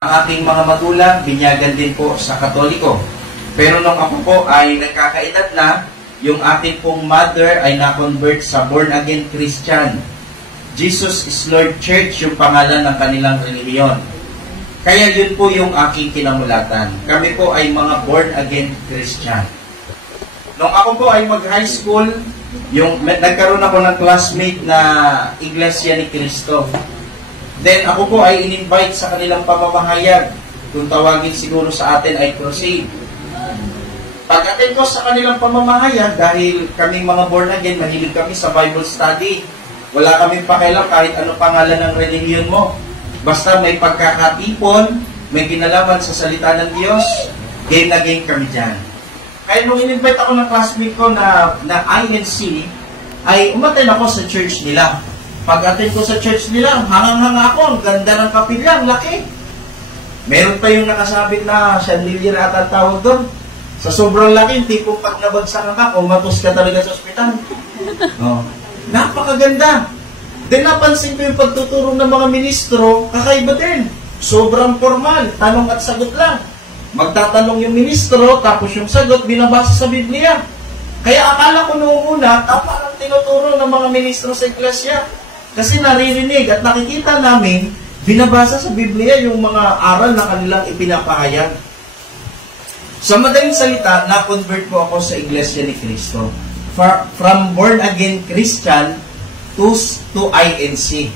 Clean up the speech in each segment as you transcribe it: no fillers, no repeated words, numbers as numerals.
Ang aking mga magulang, binyagan din po sa Katoliko. Pero nung ako po ay nagkakaedad na, yung aking pong mother ay na-convert sa born-again Christian. Jesus is Lord Church, yung pangalan ng kanilang relihiyon. Kaya yun po yung aking kinamulatan. Kami po ay mga born-again Christian. Nung ako po ay mag-high school, nagkaroon ako ng classmate na Iglesia ni Cristo. Then ako po ay in-invite sa kanilang pamamahayag. Kung tawagin siguro sa atin ay crusade. Pag-attend ko sa kanilang pamamahayag, dahil kaming mga born again, mahilig kami sa Bible study. Wala kaming pakialam kahit ano pangalan ng relihiyon mo. Basta may pagkakatipon, may kinalaman sa salita ng Diyos, game na game kami dyan. Kaya nung in-invite ako ng classmate ko na INC, ay umattend ako sa church nila. Pag-attend ko sa church nila, hangang-hanga ako, ang ganda ng kapilya, ang laki. Meron pa yung nakasabit na chandelier at ang tawag doon. Sa sobrang laki, tipong pag nabagsakan ka, kumatos ka talaga sa ospital. Oh. Napakaganda. Then napansin ko yung pagtuturo ng mga ministro, kakaiba din. Sobrang formal, tanong at sagot lang. Magtatanong yung ministro, tapos yung sagot, binabasa sa Biblia. Kaya akala ko noong una, tama ang tinuturo ng mga ministro sa iglesia. Kasi naririnig at nakikita namin, binabasa sa Biblia yung mga aral na kanilang ipinapahayag. Sa madaling salita, na-convert po ako sa Iglesia ni Cristo. From born-again Christian to INC.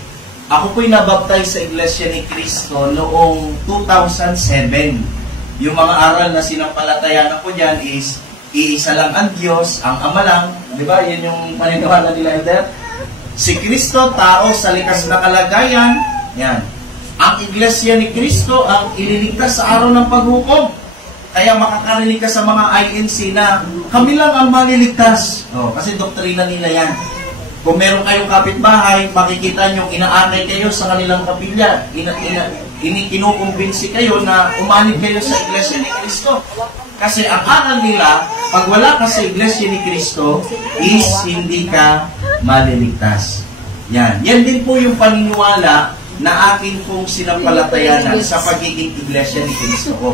Ako po'y nabaptize sa Iglesia ni Cristo noong 2007. Yung mga aral na sinampalatayanan ko dyan is, iisa lang ang Diyos, ang Ama lang. Di ba? Yan yung paniniwala nila, Elder. Si Kristo, tao sa likas na kalagayan. Yan. Ang Iglesia ni Kristo ang ililigtas sa araw ng paghukom. Kaya makakarinig ka sa mga INC na kami lang ang maliligtas. Kasi doktrina nila yan. Kung meron kayong kapitbahay, makikita nyo, inaakay kayo sa kanilang kapilya. Kinukumbinsi kayo na umanib kayo sa Iglesia ni Kristo. Kasi ang aral nila, pag wala ka sa Iglesia ni Kristo, is hindi ka maliligtas. Yan. Yan din po yung paniniwala na akin pong sinampalatayanan sa pagiging Iglesia ni Kristo ko.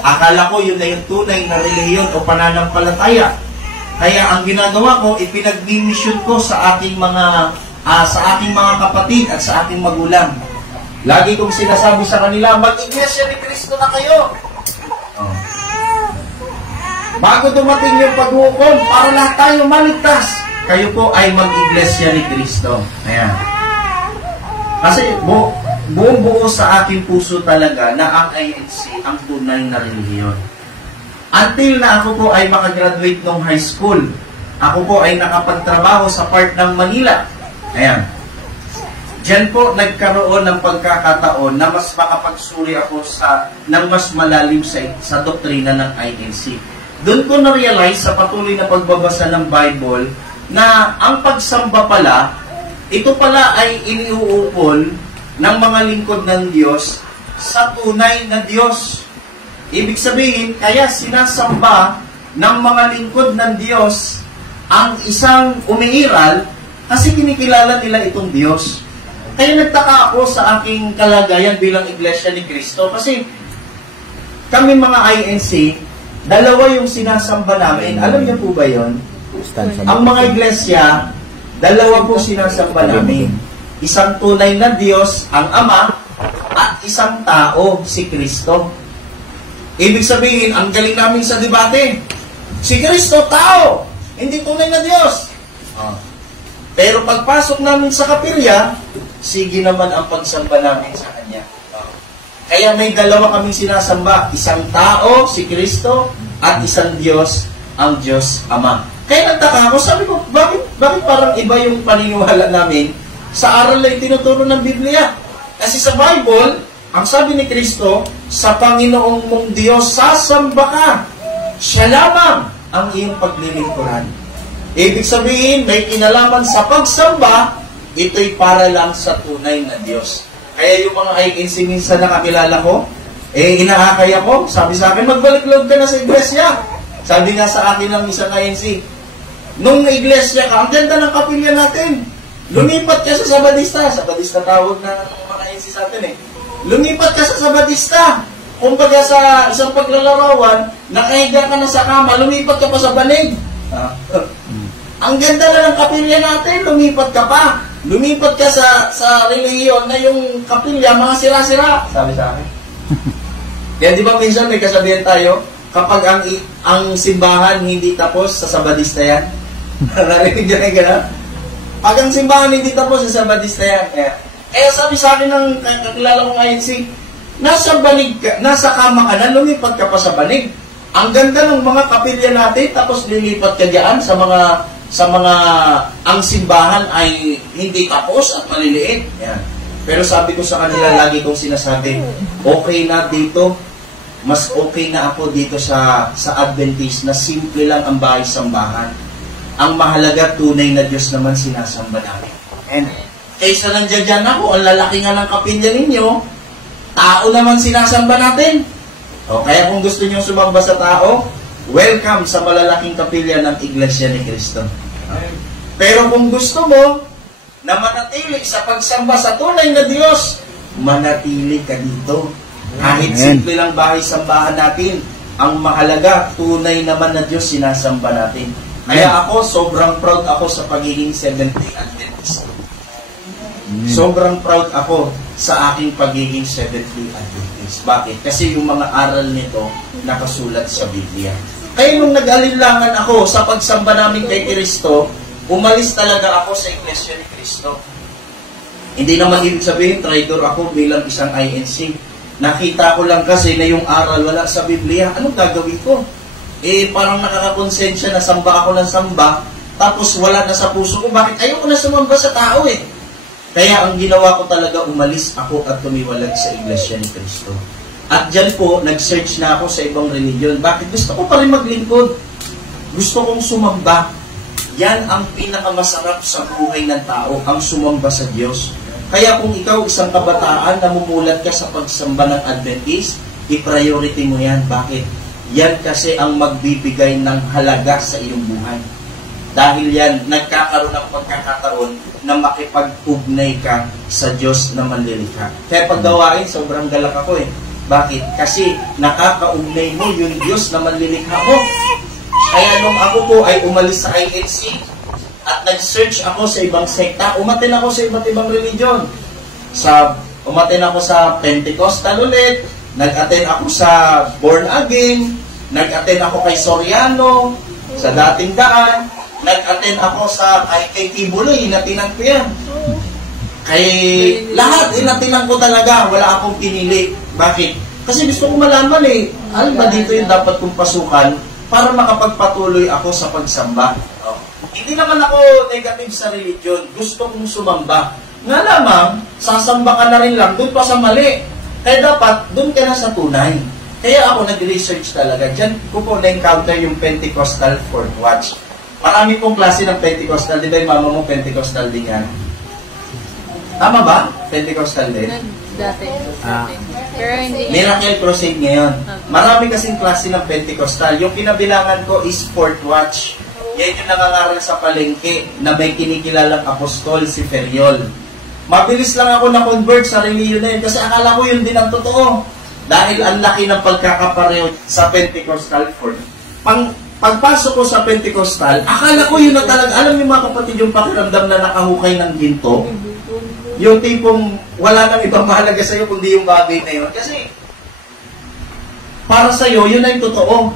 Akala ko yun na yung tunay na relihiyon o pananampalataya. Kaya ang ginagawa ko, ipinag-mission ko sa aking mga kapatid at sa aking magulang. Lagi kong sinasabi sa kanila, mag-Iglesia ni Kristo na kayo. Bago dumating yung paghukom, para lahat tayo maligtas, kayo po ay mag-Iglesia ni Kristo. Ayan. Kasi buong buo sa aking puso talaga na ang INC ang tunay na relihiyon. Until na ako po ay makagraduate ng high school, ako po ay nakapagtrabaho sa part ng Manila. Ayan. Diyan po nagkaroon ng pagkakataon na mas makapagsuri ako ng mas malalim sa doktrina ng INC. Doon ko na-realize sa patuloy na pagbabasa ng Bible na ang pagsamba pala, ito pala ay iniuupol ng mga lingkod ng Diyos sa tunay na Diyos. Ibig sabihin, kaya sinasamba ng mga lingkod ng Diyos ang isang umiiral kasi kinikilala nila itong Diyos. Kaya nagtaka ako sa aking kalagayan bilang Iglesia ni Cristo kasi kami mga INC, dalawa yung sinasamba namin. Alam niyo po ba yon? Ang mga iglesia, dalawa po sinasamba namin. Isang tunay na Diyos, ang Ama, at isang tao, si Kristo. Ibig sabihin, ang galing namin sa debate. Si Kristo, tao, hindi tunay na Diyos. Pero pagpasok namin sa kapilya, sige naman ang pagsamba namin sa Kanya. Kaya may dalawa kaming sinasamba. Isang tao, si Kristo, at isang Diyos, ang Diyos Ama. Kaya nagtaka ako, sabi ko, bakit parang iba yung paniniwala namin sa aral na itinuturo ng Biblia? Kasi sa Bible, ang sabi ni Kristo, sa Panginoong mong Diyos, sasamba ka. Siya lamang ang iyong paglilingkuran. Ibig sabihin, may kinalaman sa pagsamba, ito'y para lang sa tunay na Diyos. Kaya yung mga INC minsan na kakilala ko, inaakay ako, sabi sa akin, magbalik loob ka na sa iglesia. Sabi nga sa akin ng isang INC, nung iglesia ka, ang ganda ng kapilya natin. Lumipat ka sa Sabadista. Sabadista tawag na mga INC sa atin lumipat ka sa Sabadista. Kumbaga sa isang paglalarawan, nakahiga ka na sa kama, lumipat ka pa sa banig. Ang ganda na ng kapilya natin, lumipat ka pa. Lumipat ka sa reliyon na yung kapilya, mga sira-sira. Sabi sa akin. Kaya di ba minsan may kasabihan tayo, kapag ang simbahan hindi tapos, sa Sabadista yan. Narinig niya rin gano'n? Pag ang simbahan hindi tapos, sa Sabadista yan. Kaya sabi sa akin ng kakilala ko ngayon nasa banig ka, nasa kama ka na, lumipat ka pa sa banig. Ang ganda ng mga kapilya natin, tapos lilipat ka diyan sa mga ang simbahan ay hindi tapos at maliliit. Yan. Pero sabi ko sa kanila, lagi kong sinasabi, okay na dito, mas okay na ako dito sa Adventist na simple lang ang bahay-sambahan. Ang mahalaga, tunay na Diyos naman sinasamba namin. And kaysa nandiyan dyan ako, ang lalaki nga ng kapilya ninyo, tao naman sinasamba natin. O, kaya kung gusto nyo sumamba sa tao, welcome sa malalaking kapilya ng Iglesia ni Cristo. Pero kung gusto mo na manatili sa pagsamba sa tunay na Diyos, manatili ka dito. Kahit simple lang bahay-sambahan natin, ang mahalaga, tunay naman na Diyos sinasamba natin. Kaya ako, sobrang proud ako sa pagiging Seventh-day Adventist. Sobrang proud ako sa aking pagiging Seventh-day Adventist. Bakit? Kasi yung mga aral nito nakasulat sa Biblia. Kaya nung nag-alinlangan ako sa pagsamba namin kay Kristo, umalis talaga ako sa Iglesia ni Cristo. Hindi naman ibig sabihin, traitor ako bilang isang INC. Nakita ko lang kasi na yung aral wala sa Biblia. Anong gagawin ko? Parang nakakakonsensya na samba ako ng samba, tapos wala na sa puso ko. Bakit? Ayoko na sumamba sa tao Kaya ang ginawa ko talaga, umalis ako at tumiwalag sa Iglesia ni Cristo. At dyan po, nag-search na ako sa ibang religion. Bakit? Gusto ko pa rin maglingkod. Gusto kong sumamba. Yan ang pinakamasarap sa buhay ng tao, ang sumamba sa Diyos. Kaya kung ikaw isang kabataan, namumulat ka sa pagsamba ng Adventist, i-priority mo yan. Bakit? Yan kasi ang magbibigay ng halaga sa iyong buhay. Dahil yan, nagkakaroon ng pagkakataon na makipag-ugnay ka sa Diyos na manlilikha. Kaya paggawain, sobrang galak ako Bakit? Kasi nakakaugnay mo yung Diyos na manlilikha mo. Kaya nung ako po ay umalis sa INC at nag-search ako sa ibang sekta, umatin ako sa iba't ibang religion. Umatin ako sa Pentecostal ulit, nag-attend ako sa Born Again, nag-attend ako kay Soriano, sa Dating Daan, nag-attend ako sa kay Tibuloy, inatinan ko yan. Kay lahat, inatinan ko talaga, wala akong pinili. Bakit? Kasi gusto ko malaman ano ba dito yung dapat kong pasukan para makapagpatuloy ako sa pagsamba. Hindi naman ako negative sa religion, gusto kong sumamba. Nga lamang, sasamba ka na rin lang, doon pa sa mali. Kaya dapat, doon ka na sa tunay. Kaya ako nag-research talaga. Diyan ko po na-encounter yung Pentecostal Fourth Watch. Marami pong klase ng Pentecostal. Di ba yung mama mo Pentecostal din yan? Tama ba? Pentecostal din? Dati. Pero hindi. Miracle Crusade ngayon. Marami kasing klase ng Pentecostal. Yung kinabilangan ko is Fourth Watch. Yan yung nangangaral sa palengke na may kinikilalang apostol si Feriol. Mabilis lang ako na-convert sa religion na yun kasi akala ko yun din ang totoo. Dahil ang laki ng pagkakapareho sa Pentecostal Fourth. Pagpasok ko sa Pentecostal, akala ko yun na talaga. Alam niyo mga kapatid, yung pakiramdam na nakahukay ng ginto, yung tipong wala nang ibang mahalaga sa'yo kundi yung bagay na yun. Kasi para sa'yo, yun na yung totoo.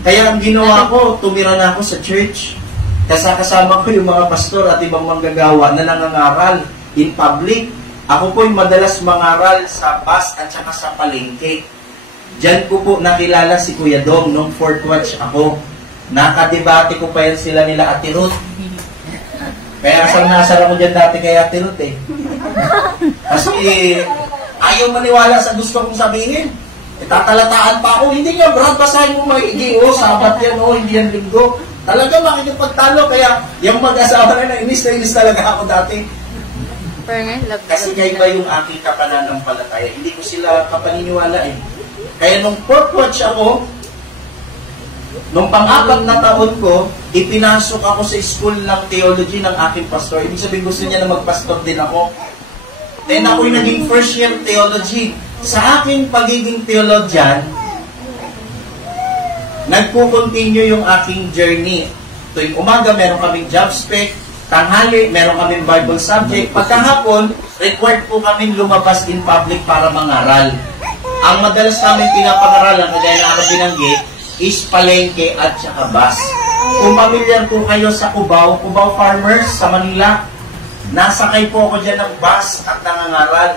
Kaya ang ginawa ko, tumira na ako sa church. Kasama ko yung mga pastor at ibang manggagawa na nangangaral in public. Ako po yung madalas mangaral sa bus at saka sa palengke. Diyan ko po nakilala si Kuya Dom nung Fourth Watch ako. Nakadebate ko pa yan sila nila Ate Ruth. Kaya asal-nasal ako dyan dati kay Ate Ruth Kasi ayaw maniwala sa gusto kong sabihin. Tatalataan pa ako. Hindi nga, Brad, basahin mo maigi. Sabat yan, hindi yan linggo. Talaga makikipagtalo. Kaya yung mag-asawa na inis talaga ako dati. Kasi kaiba yung aking kapananampalataya. Hindi ko sila kapaniniwala Kaya nung Fourth Watch ako, nung pang-apat na taon ko, ipinasok ako sa school ng theology ng aking pastor. Ibig sabihin gusto niya na magpastor din ako. Then ako'y naging first year theology. Sa aking pagiging theologian, nagko-continue yung aking journey. Tuwing umaga, meron kaming job spec. Tanghali, meron kaming Bible subject. Pagkahapon, required po kaming lumabas in public para mangaral. Ang madalas namin pinapangaralan, kagaya na ako binanggit, is palengke at saka bus. Kung familiar po kayo sa Cubao Farmers sa Manila, nasakay po ako dyan ng bus at nangangaral.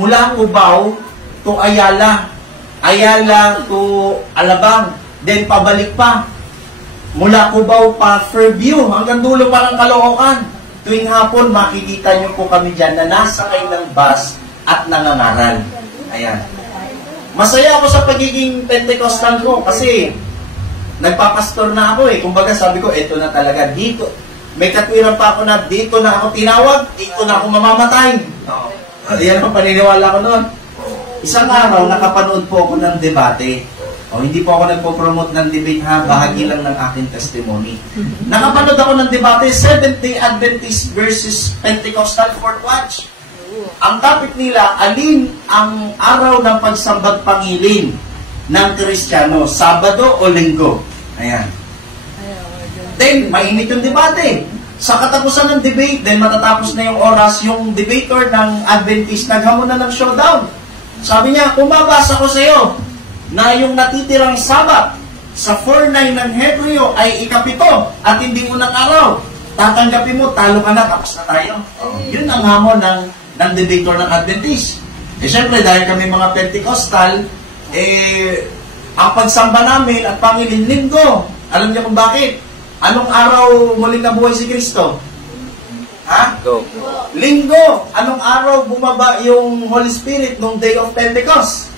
Mula Cubao to Ayala, Ayala to Alabang, then pabalik pa. Mula Cubao pa Fairview, hanggang dulo pa ng Caloocan. Tuwing hapon, makikita nyo po kami dyan na nasakay ng bus at nangangaral. Ayan. Masaya ako sa pagiging Pentecostal ko kasi nagpapastor na ako eh. Kumbaga sabi ko, eto na talaga. Dito, may katwiran pa ako na dito na ako tinawag, dito na ako mamamatay. Yan ang paniniwala ko noon. Isang araw, nakapanood po ako ng debate. Hindi po ako nagpo-promote ng debate ha, bahagi lang ng aking testimony. Nakapanood ako ng debate, Seventh-day Adventist versus Pentecostal Fourth Watch. Ang topic nila, alin ang araw ng pagsambat pangilin ng Kristiyano, Sabado o Linggo? Ayan. Then, mainit yung debate. Sa katapusan ng debate, then matatapos na yung oras, yung debater ng Adventist naghamon na ng showdown. Sabi niya, kung mabasa ko sa iyo na yung natitirang Sabat sa 4:9 ng Hebreo ay ikapito at hindi unang araw, tatanggapin mo, talo ka na, tapos na tayo. Yun ang hamon ng debater ng Adventist. Siyempre, dahil kami mga Pentecostal, ang pagsamba namin at Pangilin, Linggo. Alam niyo kung bakit? Anong araw muling nabuhay si Kristo? Ha? Linggo. Anong araw bumaba yung Holy Spirit nung Day of Pentecost?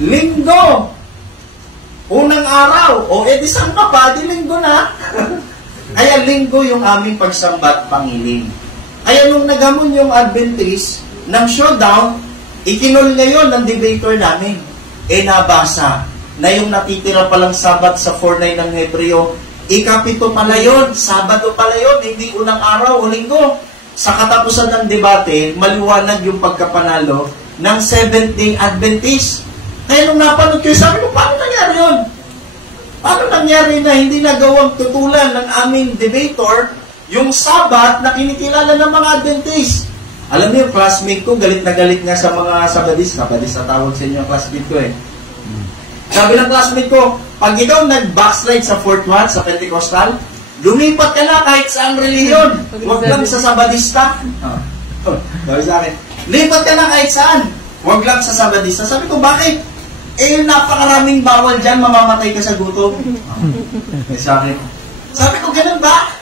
Linggo. Unang araw. Edi saan pa? Di Linggo na. Kaya Linggo yung aming pagsambat Pangilin. Kaya nung naghamon yung Adventist ng showdown, ikinol ngayon ng debater namin. Nabasa na yung natitira palang Sabat sa 4:9 ng Hebreo, ikapito pala yun, Sabado pala yun, hindi unang araw o Linggo. Sa katapusan ng debate, maliwanag yung pagkapanalo ng Seventh-day Adventist. Kaya nung napanood ko, sabi ko, paano nangyari yun? Paano nangyari na hindi nagawang tutulan ng aming debater yung Sabat na kinikilala ng mga Adventist? Alam mo yung classmate ko, galit na galit nga sa mga Sabadist. Sabadist na tawag sa inyo yung classmate ko eh. Sabi ng classmate ko, pag ikaw nag-backslide sa Fourth Watch, sa Pentecostal, lumipat ka na kahit saang reliyon. Huwag lang sa Sabadista. Sabi sa akin, lipat ka na kahit saan. Huwag lang sa Sabadista. Sabi ko, bakit? Napakaraming bawal dyan, mamamatay ka sa gutom. Sabi ko, ganun ba?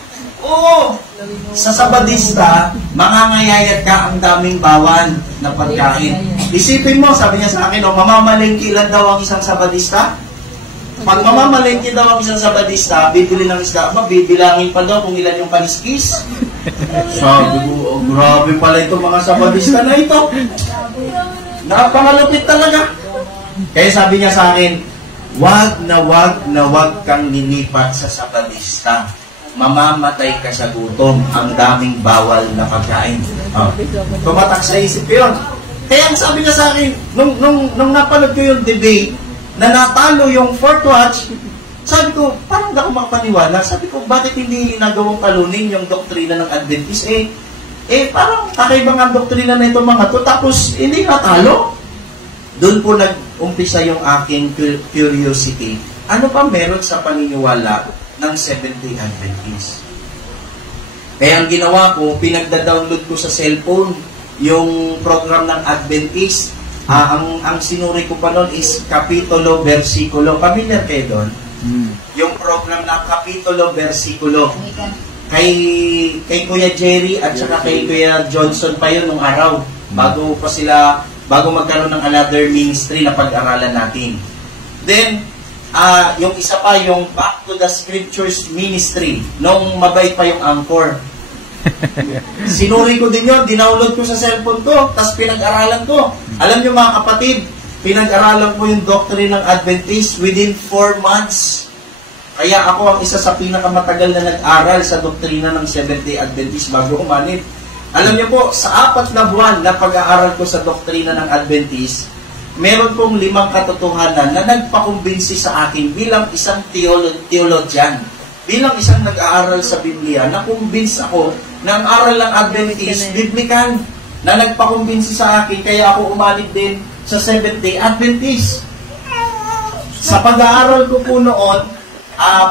Oo. Sa Sabadista, mangangayayat ka ang daming bawal na pagkain. Isipin mo, sabi niya sa akin, mamamalengki lang daw ang isang Sabadista. Pag mamamalengki daw ang isang Sabadista, bibili ng isda, bibilangin pa daw kung ilan yung kaliskis. Sabi ko, grabe pala itong mga Sabadista na ito. Napakalupit talaga. Kaya sabi niya sa akin, wag na wag kang nilipat sa Sabadista. Mamamatay ka sa gutom, ang daming bawal na pagkain. Tumatak sa isip ko yun. Kaya ang sabi niya sa akin, nung napanood ko yung debate, na natalo yung Fourth Watch, sabi ko, parang hindi ako makapaniwala. Sabi ko, bakit hindi nagawang talunin yung doktrina ng Adventist? Parang kakaibang ang doktrina na ito mga to, tapos hindi natalo. Doon po nag-umpisa yung aking curiosity. Ano pa meron sa paniniwala ng Seventh-day Adventist? Kaya ang ginawa ko, pinagda-download ko sa cellphone yung program ng Adventist. Ang sinuri ko pa noon is Kapitulo, Versikulo. Familiar kayo doon? Yung program ng Kapitulo, Versikulo. Kay Kuya Jerry at saka kay Kuya Johnson pa yun nung araw. Bago magkaroon ng another ministry na pag-aralan natin. Then, yung isa pa, yung Back to the Scriptures Ministry, nung mabait pa yung Anchor. Sinuri ko din yun, dinownload ko sa cellphone ko, tapos pinag-aralan ko. Alam niyo mga kapatid, pinag-aralan ko yung doctrine ng Adventist within 4 months. Kaya ako ang isa sa pinakamatagal na nag-aral sa doktrina ng Seventh-day Adventist bago umanib. Alam niyo po, sa 4 na buwan na pag-aaral ko sa doktrina ng Adventist, meron pong 5 katotohanan na nagpakumbinsi sa akin bilang isang theologian. Bilang isang nag-aaral sa Biblia, nakumbins ako na ang aral ng Adventist, biblical, na nagpakumbinsi sa akin, kaya ako umalig din sa Seventh-day Adventist. Sa pag-aaral ko po noon,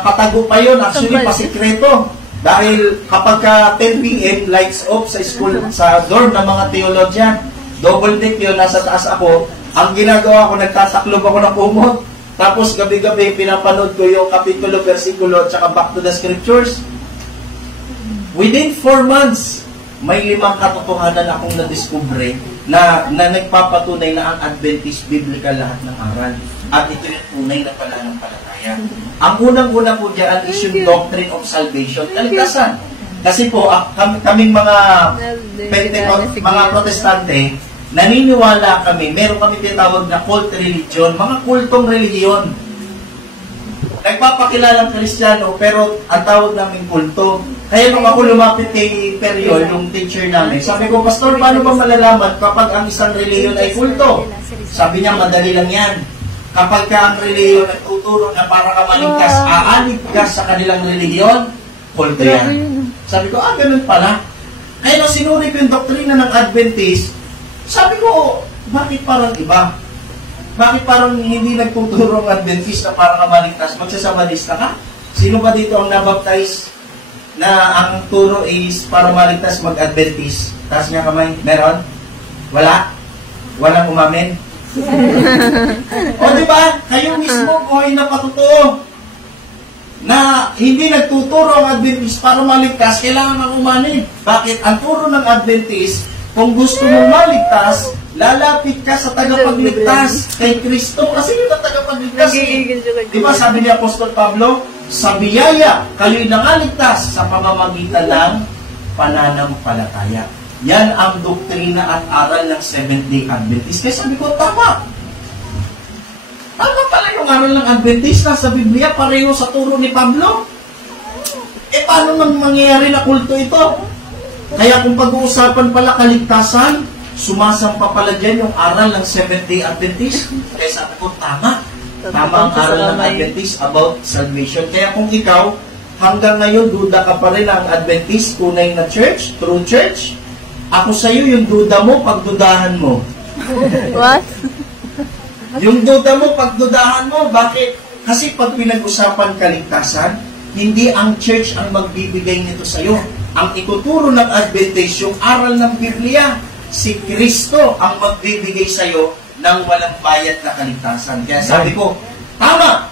patago pa yun, actually pasikreto. Dahil kapag 10 p.m. lights off sa school, sa dorm ng mga theologian, double deck yun, nasa taas ako, ang ginagawa ko, nagtataklob ako ng kumot. Tapos gabi-gabi, pinapanood ko yung kapitulo, versikulo, tsaka back to the scriptures. Within 4 months, may 5 katotohanan akong na-discover na nagpapatunay na ang Adventist biblical lahat ng aral. At ito yung tunay na pananampalataya. Ang unang-una po dyan is yung doctrine of salvation, kaligtasan. Kasi po, kaming mga mga protestante, naniniwala kami, meron kami tinatawag na cult religion, mga kultong religiyon. Nagpapakilalang Kristiyano, pero ang tawag namin kulto. Kaya nung ako lumapit kay Periol, yung teacher namin, sabi ko, Pastor, paano ba malalaman kapag ang isang religion ay kulto? Sabi niya, madali lang yan. Kapag ka ang religion ay tuturo na para ka maligtas, aalig ka sa kanilang religion, kulto yan. Sabi ko, ganun pala. Kaya nung sinuri ko yung doktrina ng Adventist, sabi ko, bakit parang iba? Bakit parang hindi nagtuturo ang Adventist na para ka maligtas? Magsasamadista ka? Sino ba dito ang nabaptize na ang turo is para maligtas mag-Adventist? Taas niya kamay. Meron? Wala? Walang umamin? O diba? Kayo mismo ko ay napatutuo na hindi nagtuturo ang Adventist para maligtas, kailangan ng umamin. Bakit? Ang turo ng Adventist, kung gusto mong maligtas, lalapit ka sa tagapagligtas kay Kristo, kasi yun ang tagapagligtas. Diba sabi ni Apostol Pablo, sa biyaya, kayo'y nangaligtas sa pamamagitan ng pananampalataya. Yan ang doktrina at aral ng Seventh-day Adventist. Kaya sabi ko, tama. Tama pala yung aral ng Adventist na sa Biblia, pareho sa turo ni Pablo. Paano nang mangyayari na kulto ito? Kaya kung pag-uusapan pala kaligtasan, sumasampa pala dyan yung aral ng Seventh-day Adventist. Kaya sabi ko, tama. Tama ang aral ng Adventist about salvation. Kaya kung ikaw, hanggang ngayon, duda ka pa rin ang Adventist, tunay na church, true church, ako sa'yo, yung duda mo, pagdudahan mo. What? Yung duda mo, pagdudahan mo. Bakit? Kasi pag pinag-usapan kaligtasan, hindi ang church ang magbibigay nito sa'yo. Ang ituturo ng Adventist, yung aral ng Biblia, si Kristo ang magbibigay sa'yo ng walang bayad na kaligtasan. Kaya sabi ko, tama!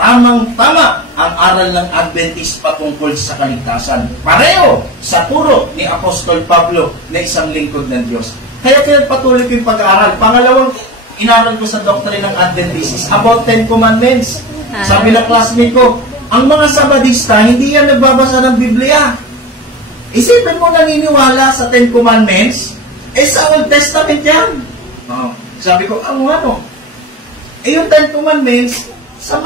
Tamang-tama ang aral ng Adventist patungkol sa kaligtasan. Pareho sa turo ni Apostol Pablo na isang lingkod ng Diyos. Kaya patuloy ko yung pag-aaral. Pangalawang inaral ko sa doctrine ng Adventist is about 10 Commandments. Sabi ng classmate ko, ang mga Sabadista, hindi yan nagbabasa ng Biblia. Isipin mo naniniwala sa 10 Commandments, sa Old Testament yan. Sabi ko, ano? Yung 10 Commandments, sa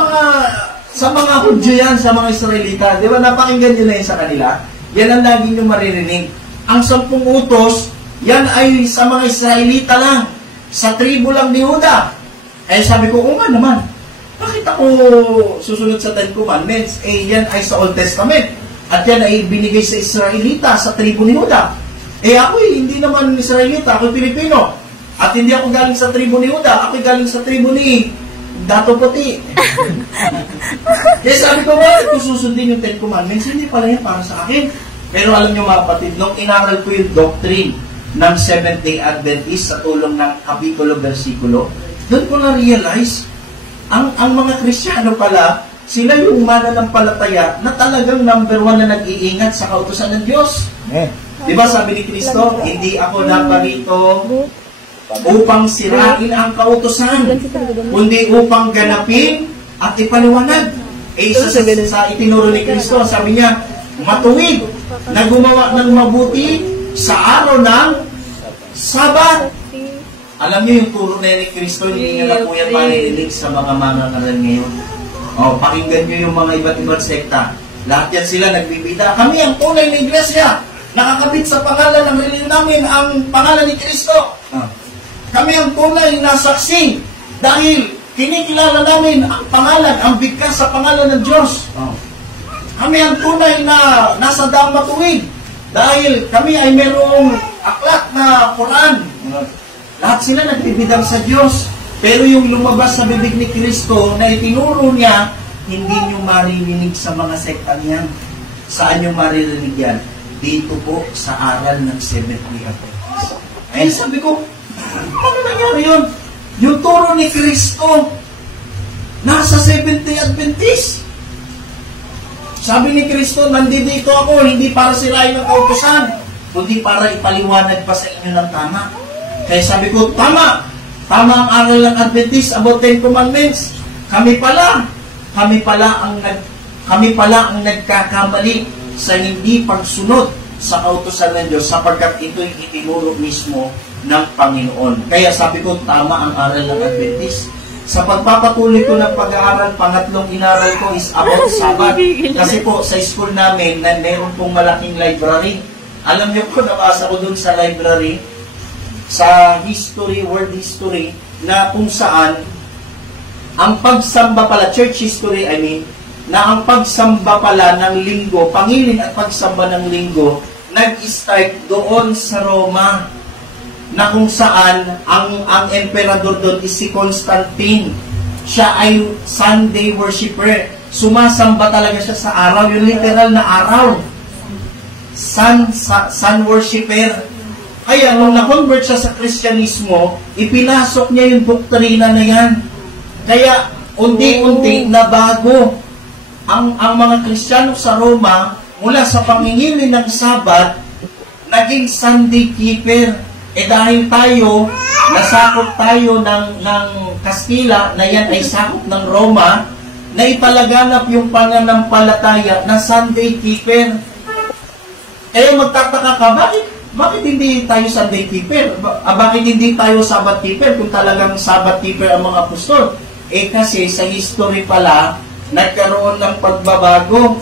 mga Hudyo yan, sa mga Israelita, di ba, napakinggan nyo na yun sa kanila? Yan ang lagi nyo maririnig. Ang 10 utos, yan ay sa mga Israelita lang. Sa tribo lang ni Juda. Sabi ko, nga naman, bakit ako susunod sa 10 Commandments? Yan ay sa Old Testament. At yan ay binigay sa Israelita, sa tribo ni Juda. Ako hindi naman Israelita, ako Pilipino. At hindi ako galing sa tribo ni Juda, ako galing sa tribo ni Dato Puti. Kaya sabi ko, bakit ko susundin yung 10 Commandments? Hindi pala yan para sa akin. Pero alam nyo mga kapatid, nung inaral ko yung doctrine ng Seventh-day Adventist sa tulong ng kapitulo, versikulo, doon ko na-realize, ang mga Kristiyano pala, sila yung mananampalataya na talagang number 1 na nag-iingat sa kautusan ng Diyos. Diba sabi ni Kristo, hindi ako naparito upang sirain ang kautusan, kundi upang ganapin at ipaliwanag. Sa itinuro ni Kristo, sabi niya, matuwid na gumawa ng mabuti sa araw ng Sabat. Alam niyo yung turo ni Kristo, hindi nila po yan marinig sa mga mangangaral ngayon. Pakinggan niyo yung mga iba't ibang sekta. Lahat yan sila nagbibida. Kami ang tunay na iglesia. nakakabit sa pangalan ng reliyon namin ang pangalan ni Kristo. Kami ang tunay na saksi dahil kinikilala namin ang pangalan, ang bigkas sa pangalan ng Diyos. Kami ang tunay na nasa daang matuwid dahil kami ay merong aklat na Quran. Lahat sila nagbibidang sa Diyos. Pero yung lumabas sa bibig ni Kristo na itinuro niya, hindi nyo maririnig sa mga sekta niyan. Saan nyo maririnig yan? Dito po sa aral ng Seventh-day Adventist. Ay sabi ko, paano nangyari yun? Yung turo ni Kristo, nasa Seventh-day Adventist. Sabi ni Kristo, nandito ako, hindi para sirain ng kautusan, kundi para ipaliwanag pa sa inyo ng tama. Kaya sabi ko, tama ang aral ng Adventist about 10 Commandments. Kami pala ang nagkakamali sa hindi pagsunod sa kautusan ng Diyos sapagkat ito'y itinuro mismo ng Panginoon. Kaya sabi ko, tama ang aral ng Adventist. Sa pagpapatuloy ko ng pag-aaral, pangatlong inaral ko is about Sabbath. Kasi po, sa school namin, na meron pong malaking library. Alam niyo po, nabasa ko dun sa library, sa history, world history, na kung saan, ang pagsamba pala, church history, I mean, na ang pagsamba pala ng linggo, pangilin at pagsamba ng linggo, nag-start doon sa Roma, na kung saan ang emperador doon is si Constantine. Siya ay Sunday worshipper. Sumasamba talaga siya sa araw, yung literal na araw. Sun worshipper. Kaya nung na-convert siya sa Kristyanismo, ipinasok niya yung doktrina na yan. Kaya unti-unti na bago ang mga Kristiyano sa Roma, mula sa pangingili ng Sabat, naging Sunday keeper. Dahil tayo, nasakop tayo ng Kastila, na yan ay sakop ng Roma, na ipalaganap yung pananampalataya na Sunday keeper. Magtataka ka, bakit hindi tayo Sunday keeper? Bakit hindi tayo Sabbath keeper kung talagang Sabbath keeper ang mga apostol? Kasi sa history pala, nagkaroon ng pagbabago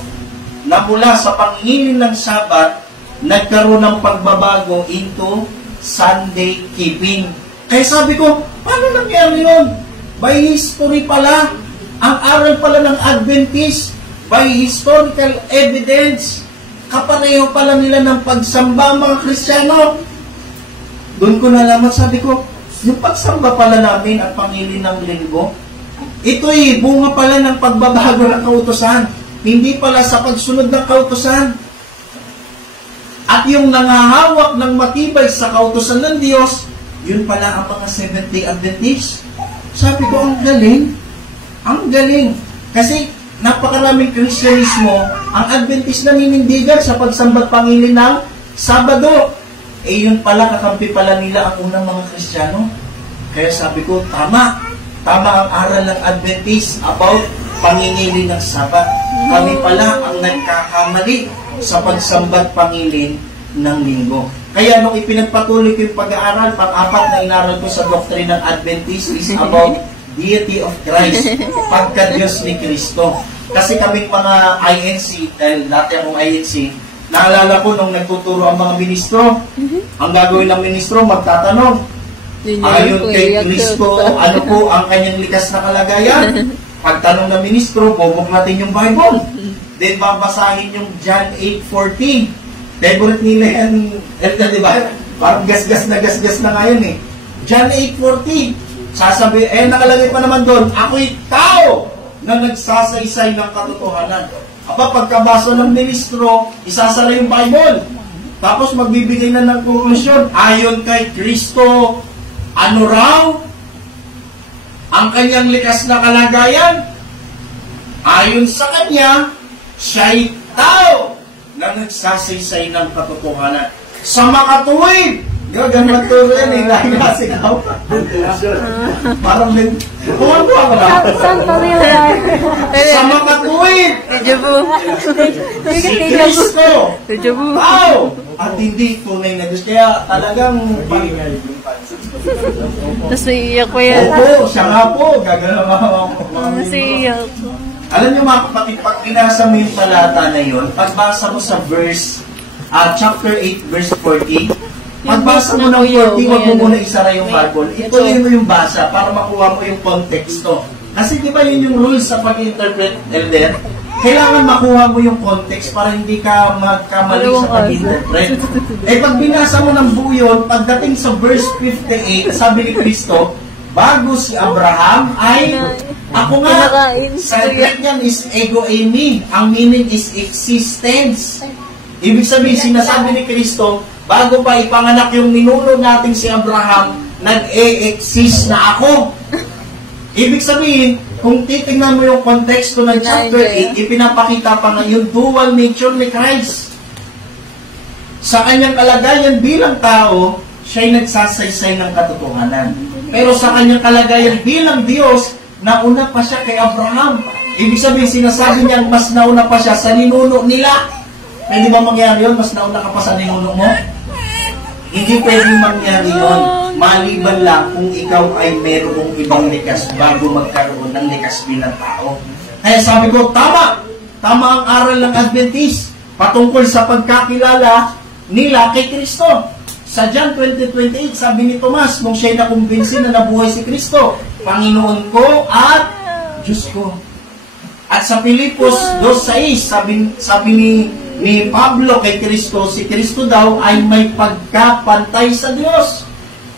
na mula sa pangingilin ng Sabbath, nagkaroon ng pagbabago into Sunday keeping. Kaya sabi ko, paano nangyari yun? By history pala, ang aral pala ng Adventist, by historical evidence, kapareho pala nila ng pagsamba mga Kristiyano. Doon ko nalaman, sabi ko, yung pagsamba pala namin at pangilin ng linggo, ito'y bunga pala ng pagbabago ng kautusan. Hindi pala sa pagsunod ng kautusan. At yung nangahawak ng matibay sa kautusan ng Diyos, yun pala ang mga Seventh-day Adventist. Sabi ko, ang galing. Ang galing. Kasi napakaraming Kristyanismo, ang Adventist naninindigan sa pagsambat pangilin ng Sabado. Yun pala, kakampi pala nila ang unang mga Kristiyano. Kaya sabi ko, tama ang aral ng Adventist about pangingilin ng Sabat. Kami pala ang nagkakamali sa pagsambat pangilin ng linggo. Kaya nung ipinagpatuloy ko yung pag-aaral, pang-apat na inaral ko sa doctrine ng Adventist is about deity of Christ, pagka-Diyos ni Kristo. Kasi kaming mga INC, dahil dati akong INC, naalala ko nung nagtuturo ang mga ministro, ang gagawin ng ministro, magtatanong, ayon kay Kristo, ano po ang kanyang likas na kalagayan? Pagtanong ng ministro, bubuklatin yung Bible. Then babasahin yung John 8:14. Favorite nila yan, di ba? Parang gasgas na ngayon eh. John 8:14. Sasabi, nakalagay pa naman doon, ako'y tao na nagsasaysay ng katotohanan. Pagkabasa ng ministro, isasara yung Bible. Tapos magbibigay na ng konklusyon, ayon kay Kristo, ano raw ang kanyang likas na kalagayan? Ayon sa kanya, siya'y tao na nagsasaysay ng katotohanan. Sa makatuwid, gagamang turo yan eh, dahil nasigaw. Parang din, kumagawa ka na. Sa makatuwid, si Kristo, tao, at hindi tunay na Diyos. Kaya talagang pangingay. Tapos iiyak ko yan. Opo, siya nga po, gagalaw Tapos iiyak ko. Alam niyo mga kapatid, pag binasa mo yung talata na yun, pagbasa mo sa verse chapter 8, verse 40. Pagbasa mo ng 40, huwag mo muna isara yung Bible. Ituloy mo yung basa para makuha mo yung konteksto. Kasi di ba yun yung rules sa pag-interpret, Elder? Kailangan makuha mo yung context para hindi ka magkamali sa pag-interpret. Pag binasa mo ng buo yun, pagdating sa verse 58, sabi ni Kristo, bago si Abraham ay ako nga. Sa Greek niyan is ego eimi. Ang meaning is existence. Ibig sabihin, sinasabi ni Kristo, bago pa ipanganak yung ninuno nating si Abraham, nag-e-exist na ako. Ibig sabihin, kung titingnan mo yung konteksto ng chapter 8, ipinapakita pa na yung dual nature ni Christ. Sa kanyang kalagayan bilang tao, siya'y nagsasaysay ng katotohanan. Pero sa kanyang kalagayan bilang Diyos, nauna pa siya kay Abraham. Ibig sabihin, sinasabi niya, mas nauna pa siya sa ninuno nila. Pwede ba mangyari yun? Mas nauna ka pa sa ninuno mo? Hindi pwedeng mangyari yun. Maliban lang kung ikaw ay merong ibang likas bago magkaroon ng likas bilang tao. Kaya sabi ko, tama! Tama ang aral ng Adventist patungkol sa pagkakilala nila kay Kristo. Sa John 20:28, sabi ni Tomas, nung siya'y nakumbinsin na nabuhay si Kristo, Panginoon ko at Diyos ko. At sa Pilipos 2:6, sabi ni Pablo kay Kristo, si Kristo daw ay may pagkapantay sa Diyos.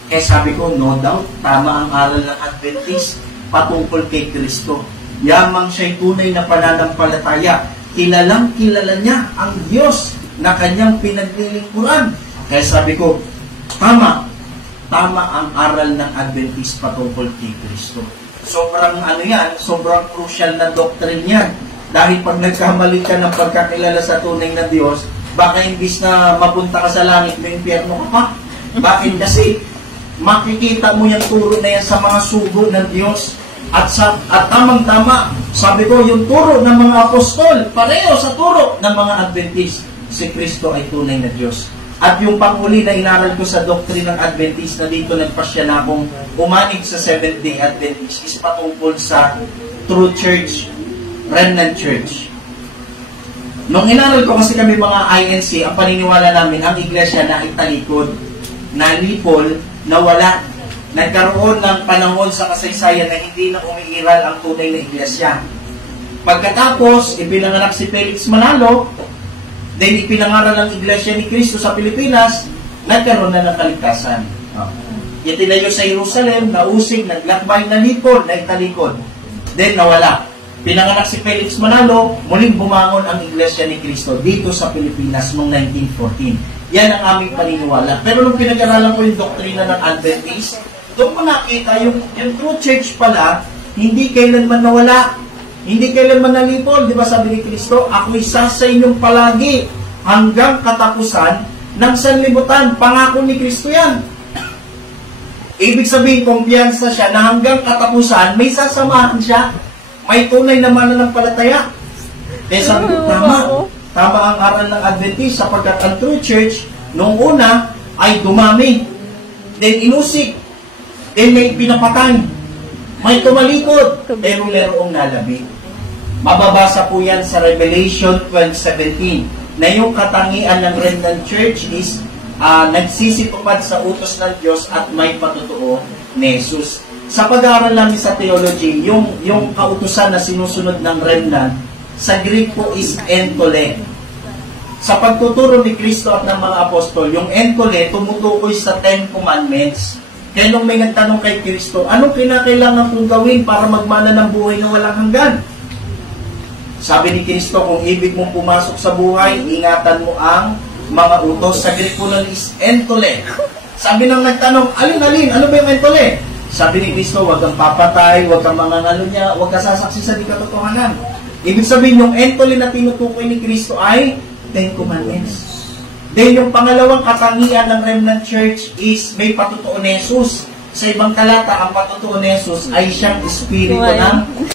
Kaya sabi ko, no doubt, tama ang aral ng Adventist patungkol kay Kristo. Yamang siya'y tunay na pananampalataya. Kilalang kilala niya ang Diyos na kanyang pinaglilingkuran. Kaya sabi ko, tama ang aral ng Adventist patungkol kay Kristo. Sobrang sobrang crucial na doctrine yan. Dahil pag nagkamali ka ng pagkakilala sa tunay na Diyos, baka imbis na mapunta ka sa langit, may impyerno ka pa. Bakit? Kasi makikita mo yung turo na yan sa mga sugo ng Diyos. At tamang-tama, sabi ko, yung turo ng mga apostol, pareho sa turo ng mga Adventist. Si Kristo ay tunay na Diyos. At yung panghuli na inaral ko sa doctrine ng Adventist na dito nagpasya na akong umanig sa Seventh-day Adventist is patungkol sa True Church, Remnant Church. Nung inaral ko kasi kami mga INC, ang paniniwala namin, ang iglesia na italikod, nalipol, nawala. Nagkaroon ng panahon sa kasaysayan na hindi na umiiral ang tunay na iglesia. Pagkatapos, ipinanganak si Felix Manalo, then ipinangaral ang iglesia ni Cristo sa Pilipinas, nagkaroon na ng kaligtasan. Itinayo sa Jerusalem, nausig, naglakbay, nalipol, naitalikod. Then nawala. Pinanganak si Felix Manalo, muling bumangon ang iglesia ni Cristo dito sa Pilipinas noong 1914. Yan ang aming paniniwala. Pero nung pinag-aralan ko yung doktrina ng Adventist, doon ko nakita yung true church pala, hindi kailanman nawala. Hindi kailanman nalipol. Di ba sabi ni Cristo, ako'y sa inyong palagi hanggang katapusan ng sanlibutan. Pangako ni Cristo yan. Ibig sabihin, kumpiyansa siya na hanggang katapusan, may sasamahan siya. May tunay na mananampalataya. Kaya sabi ko, tama ang aral ng Adventist sapagkat ang true church, noong una, ay dumami. Then inusik. Then may pinapatay. May tumalikod. Pero lerong nalabi. Mababasa po yan sa Revelation 12:17 na yung katangian ng Remnant Church is nagsisitupad sa utos ng Diyos at may patutuo ni Jesus. Sa pag-aaral namin sa theology, yung kautusan na sinusunod ng Remnant, sa Greek po is entole. Sa pagtuturo ni Kristo at ng mga apostol, yung entole tumutukoy sa 10 Commandments. Kaya nung may nagtanong kay Kristo, anong kinakailangan kong gawin para magmana ng buhay na walang hanggan? Sabi ni Kristo, kung ibig mong pumasok sa buhay, ingatan mo ang mga utos. Sa Greek po nun is entole. Sabi nang nagtanong, alin? Ano ba yung entole? Sabi ni Kristo, huwag kang papatay, huwag kang huwag kang sasaksi sa di katotohanan. Ibig sabihin, yung entole na tinutukoy ni Kristo ay 10 Commandments. Then, yung pangalawang katangian ng Remnant Church is may patutuo ni Jesus. Sa ibang talata, ang patutuo ni Jesus ay siyang espiritu ng